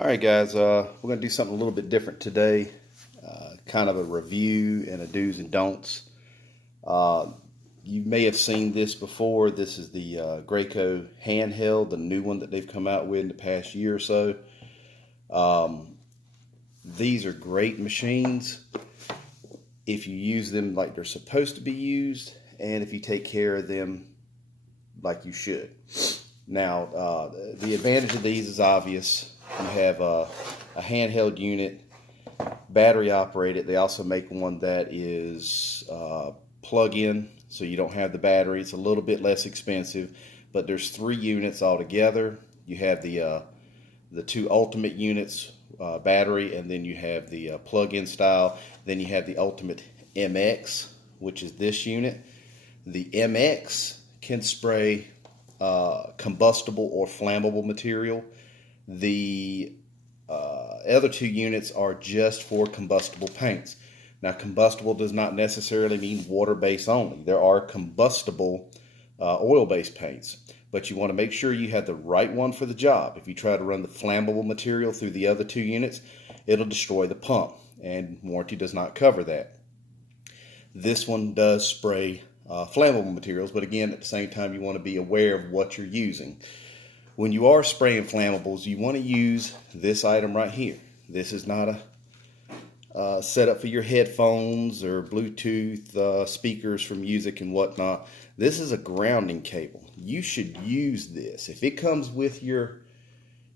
All right, guys, we're going to do something a little bit different today, kind of a review and a do's and don'ts. You may have seen this before. This is the Graco handheld, the new one that they've come out with in the past year or so. These are great machines if you use them like they're supposed to be used and if you take care of them like you should. Now, the advantage of these is obvious. You have a handheld unit, battery operated. They also make one that is plug-in, so you don't have the battery. It's a little bit less expensive, but there's 3 units altogether. You have the 2 ultimate units, battery, and then you have the plug-in style. Then you have the Ultimate MX, which is this unit. The MX can spray combustible or flammable material. The other 2 units are just for combustible paints. Now, combustible does not necessarily mean water-based only. There are combustible oil-based paints, but you want to make sure you have the right one for the job. If you try to run the flammable material through the other 2 units, it'll destroy the pump, and warranty does not cover that. This one does spray flammable materials, but again, at the same time, you want to be aware of what you're using. When you are spraying flammables, you want to use this item right here. This is not a setup for your headphones or Bluetooth speakers for music and whatnot. This is a grounding cable. You should use this. If it comes with your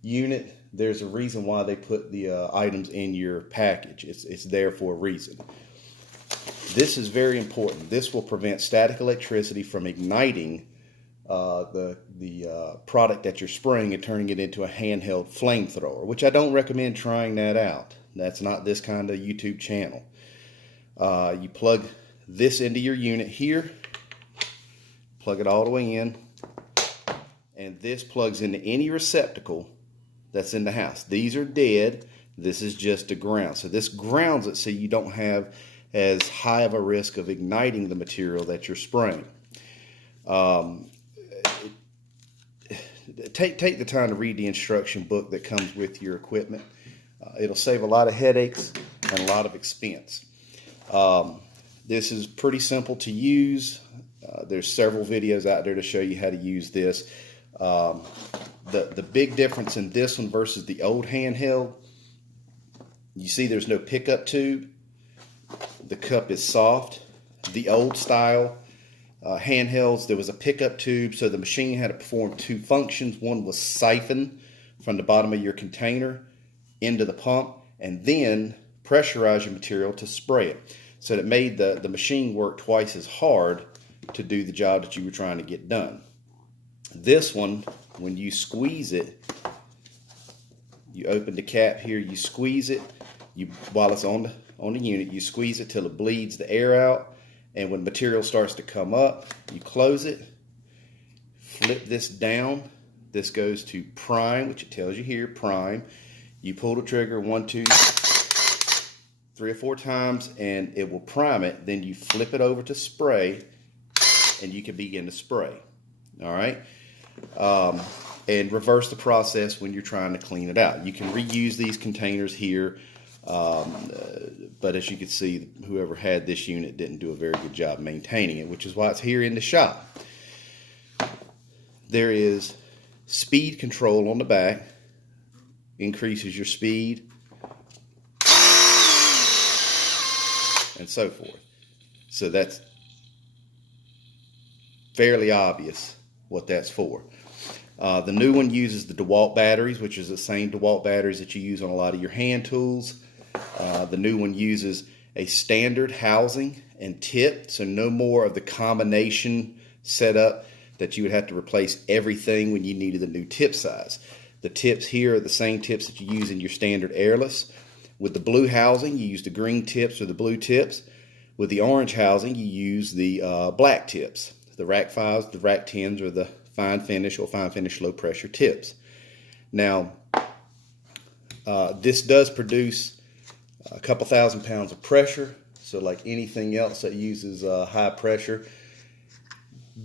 unit, there's a reason why they put the items in your package. It's there for a reason. This is very important. This will prevent static electricity from igniting the product that you're spraying and turning it into a handheld flamethrower, which I don't recommend trying that out. That's not this kind of YouTube channel. You plug this into your unit here, plug it all the way in, and this plugs into any receptacle that's in the house. These are dead. This is just a ground. So this grounds it so you don't have as high of a risk of igniting the material that you're spraying. Take the time to read the instruction book that comes with your equipment. It'll save a lot of headaches and a lot of expense. This is pretty simple to use. There's several videos out there to show you how to use this. The big difference in this one versus the old handheld, you see there's no pickup tube. The cup is soft. The old style handhelds, there was a pickup tube, so the machine had to perform 2 functions. One was siphon from the bottom of your container into the pump, and then pressurize your material to spray it. So it made the machine work twice as hard to do the job that you were trying to get done. This one, when you squeeze it, you open the cap here, you squeeze it, while it's on the unit, you squeeze it till it bleeds the air out. And when material starts to come up, you close it, flip this down. This goes to prime, which it tells you here, prime. You pull the trigger 1, 2, 3 or 4 times, and it will prime it. Then you flip it over to spray, and you can begin to spray. All right? And reverse the process when you're trying to clean it out. You can reuse these containers here. But as you can see, whoever had this unit didn't do a very good job maintaining it, which is why it's here in the shop. There is speed control on the back, increases your speed, and so forth. So that's fairly obvious what that's for. The new one uses the DeWalt batteries, which is the same DeWalt batteries that you use on a lot of your hand tools. The new one uses a standard housing and tip, so no more of the combination setup that you would have to replace everything when you needed a new tip size. The tips here are the same tips that you use in your standard airless. With the blue housing, you use the green tips or the blue tips. With the orange housing, you use the black tips. The Rack 5s, the Rack 10s, or the fine finish or fine finish low pressure tips. Now, this does produce a couple thousand pounds of pressure, so like anything else that uses high pressure,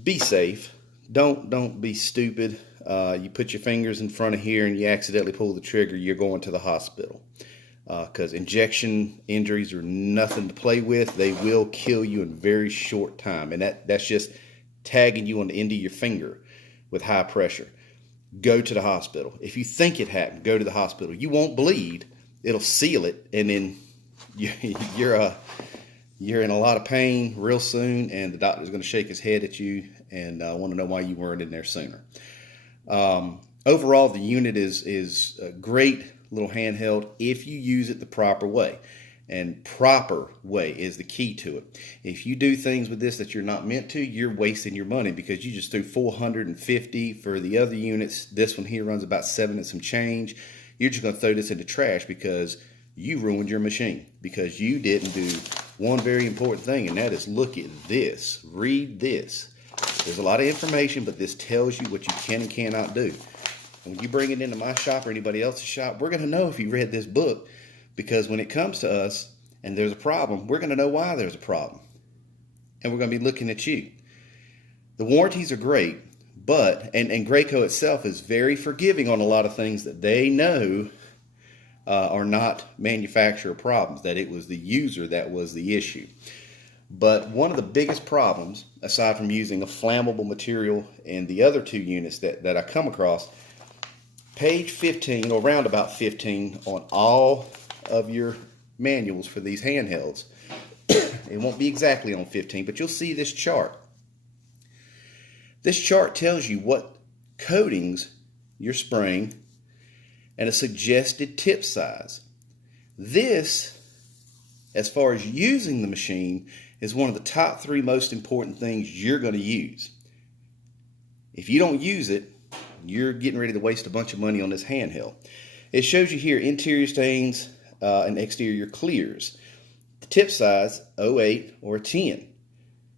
be safe. Don't be stupid. you put your fingers in front of here and you accidentally pull the trigger, you're going to the hospital. Because injection injuries are nothing to play with. They will kill you in a very short time. And that's just tagging you on the end of your finger with high pressure. Go to the hospital. If you think it happened, go to the hospital. You won't bleed. It'll seal it, and then you're in a lot of pain real soon, and the doctor's going to shake his head at you and want to know why you weren't in there sooner. Overall, the unit is a great little handheld if you use it the proper way. And proper way is the key to it. If you do things with this that you're not meant to, you're wasting your money, because you just threw $450 for the other units. This one here runs about $7 and some change. You're just going to throw this in the trash because you ruined your machine, because you didn't do one very important thing, and that is look at this. Read this. There's a lot of information, but this tells you what you can and cannot do. And when you bring it into my shop or anybody else's shop, we're going to know if you read this book. Because when it comes to us and there's a problem, we're going to know why there's a problem. And we're going to be looking at you. The warranties are great, but, and Graco itself is very forgiving on a lot of things that they know are not manufacturer problems, that it was the user that was the issue. But one of the biggest problems, aside from using a flammable material in the other two units that I come across, page 15 or around about 15 on all of your manuals for these handhelds. It won't be exactly on 15, but you'll see this chart. This chart tells you what coatings you're spraying and a suggested tip size. This, as far as using the machine, is one of the top 3 most important things you're going to use. If you don't use it, you're getting ready to waste a bunch of money on this handheld. It shows you here interior stains and exterior clears. The tip size, 08 or 10.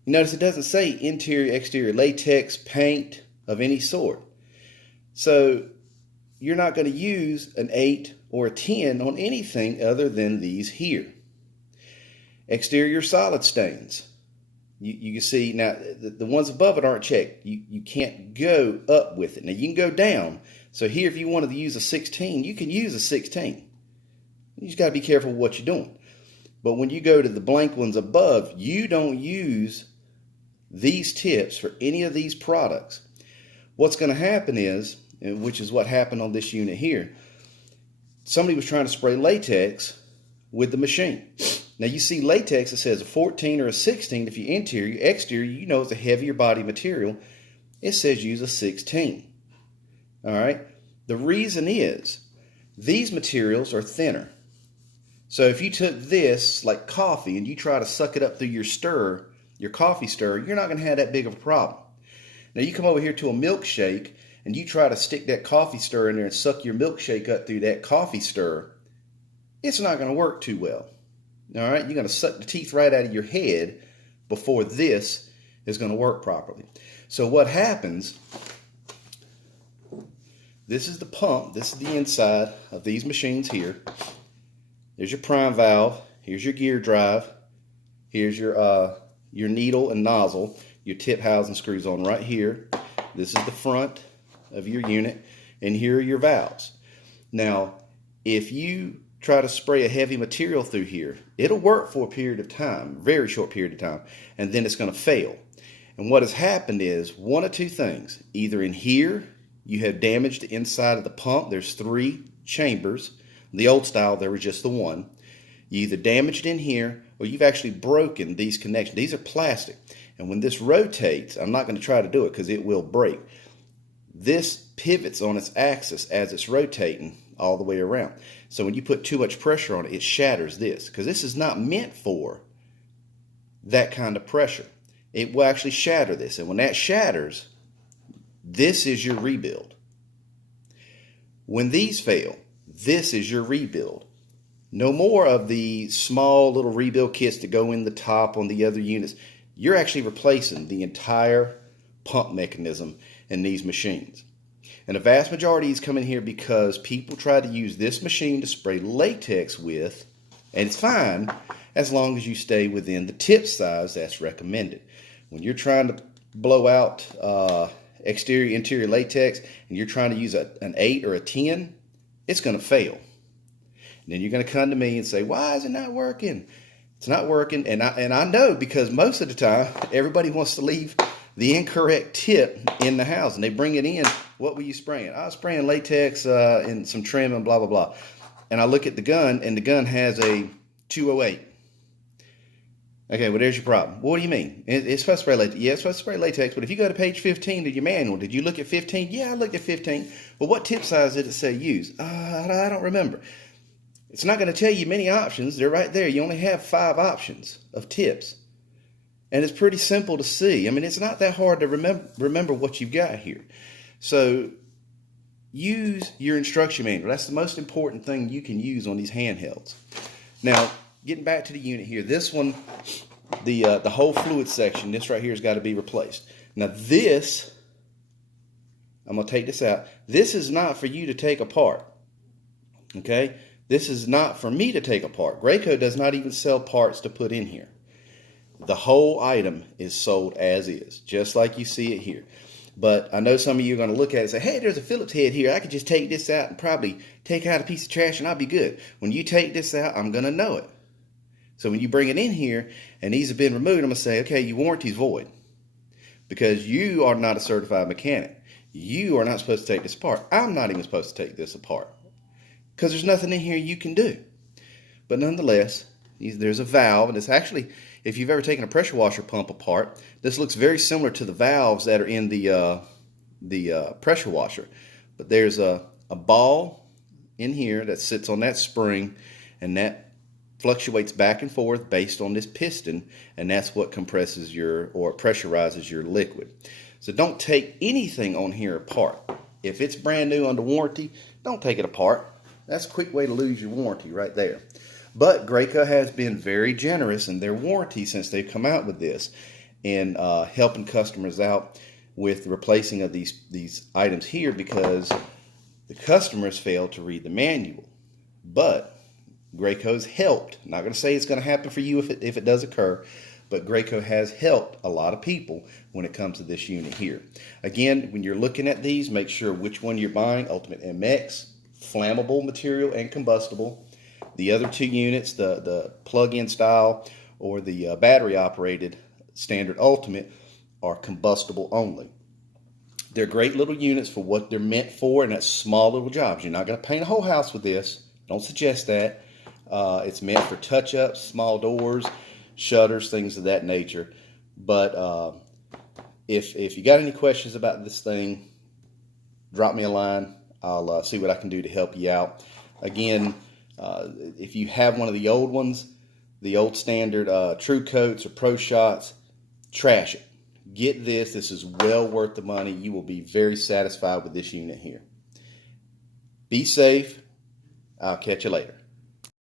You notice it doesn't say interior, exterior latex, paint of any sort. So you're not going to use an 8 or a 10 on anything other than these here. Exterior solid stains. You can see now the ones above it aren't checked. You can't go up with it. Now you can go down. So here, if you wanted to use a 16, you can use a 16. You just got to be careful with what you're doing. But when you go to the blank ones above, you don't use these tips for any of these products. What's going to happen is, which is what happened on this unit here, somebody was trying to spray latex with the machine. Now you see latex, it says a 14 or a 16. If you interior, exterior, you know it's a heavier body material. It says use a 16. All right. The reason is these materials are thinner. So if you took this like coffee and you try to suck it up through your coffee stir, you're not going to have that big of a problem. Now you come over here to a milkshake and you try to stick that coffee stir in there and suck your milkshake up through that coffee stir, it's not going to work too well. All right, you're going to suck the teeth right out of your head before this is going to work properly. So what happens, this is the pump, this is the inside of these machines here. There's your prime valve, here's your gear drive, here's your needle and nozzle, your tip housing screws on right here. This is the front of your unit, and here are your valves. Now, if you try to spray a heavy material through here, it'll work for a period of time, very short period of time, and then it's going to fail. And what has happened is one of two things. Either in here, you have damaged the inside of the pump. There's 3 chambers. The old style, there was just the one. You either damaged in here, or you've actually broken these connections. These are plastic. And when this rotates, I'm not going to try to do it because it will break. This pivots on its axis as it's rotating all the way around. So when you put too much pressure on it, it shatters this, because this is not meant for that kind of pressure. It will actually shatter this. And when that shatters, this is your rebuild. When these fail, this is your rebuild. No more of the small little rebuild kits that go in the top on the other units. You're actually replacing the entire pump mechanism in these machines. And a vast majority is coming here because people try to use this machine to spray latex with, and it's fine as long as you stay within the tip size that's recommended. When you're trying to blow out exterior, interior latex, and you're trying to use an 8 or a 10, it's going to fail. And then you're going to come to me and say, why is it not working? It's not working. And I know, because most of the time, everybody wants to leave the incorrect tip in the house. And they bring it in. What were you spraying? I was spraying latex and some trim and blah, blah, blah. And I look at the gun, and the gun has a 208. Okay, well, there's your problem. What do you mean? It's supposed to spray latex. Yeah, it's supposed to spray latex, but if you go to page 15 of your manual, did you look at 15? Yeah, I looked at 15. Well, what tip size did it say use? I don't remember. It's not going to tell you many options. They're right there. You only have 5 options of tips. And it's pretty simple to see. I mean, it's not that hard to remember what you've got here. So use your instruction manual. That's the most important thing you can use on these handhelds. Now, getting back to the unit here, this one, the whole fluid section, this right here has got to be replaced. Now this, I'm going to take this out. This is not for you to take apart. Okay? This is not for me to take apart. Graco does not even sell parts to put in here. The whole item is sold as is, just like you see it here. But I know some of you are going to look at it and say, hey, there's a Phillips head here. I could just take this out and probably take out a piece of trash and I'll be good. When you take this out, I'm going to know it. So when you bring it in here and these have been removed, I'm going to say, okay, your warranty's void. Because you are not a certified mechanic. You are not supposed to take this apart. I'm not even supposed to take this apart. Because there's nothing in here you can do. But nonetheless, there's a valve, and it's actually, if you've ever taken a pressure washer pump apart, this looks very similar to the valves that are in the pressure washer. But there's a ball in here that sits on that spring, and that fluctuates back and forth based on this piston, and that's what compresses or pressurizes your liquid. So don't take anything on here apart. If it's brand new under warranty, don't take it apart. That's a quick way to lose your warranty right there. But Graco has been very generous in their warranty since they've come out with this, and helping customers out with the replacing of these items here, because the customers failed to read the manual. But Graco's helped. I'm not going to say it's going to happen for you if it does occur, but Graco has helped a lot of people when it comes to this unit here. Again, when you're looking at these, make sure which one you're buying. Ultimate MX, flammable material and combustible. The other 2 units, the plug-in style or the battery operated standard Ultimate, are combustible only. They're great little units for what they're meant for, and that's small little jobs. You're not going to paint a whole house with this. Don't suggest that. It's meant for touch-ups, small doors, shutters, things of that nature. But if you got any questions about this thing, drop me a line. I'll see what I can do to help you out. Again, if you have one of the old ones, the old standard True Coats or Pro Shots, trash it. Get this. This is well worth the money. You will be very satisfied with this unit here. Be safe. I'll catch you later.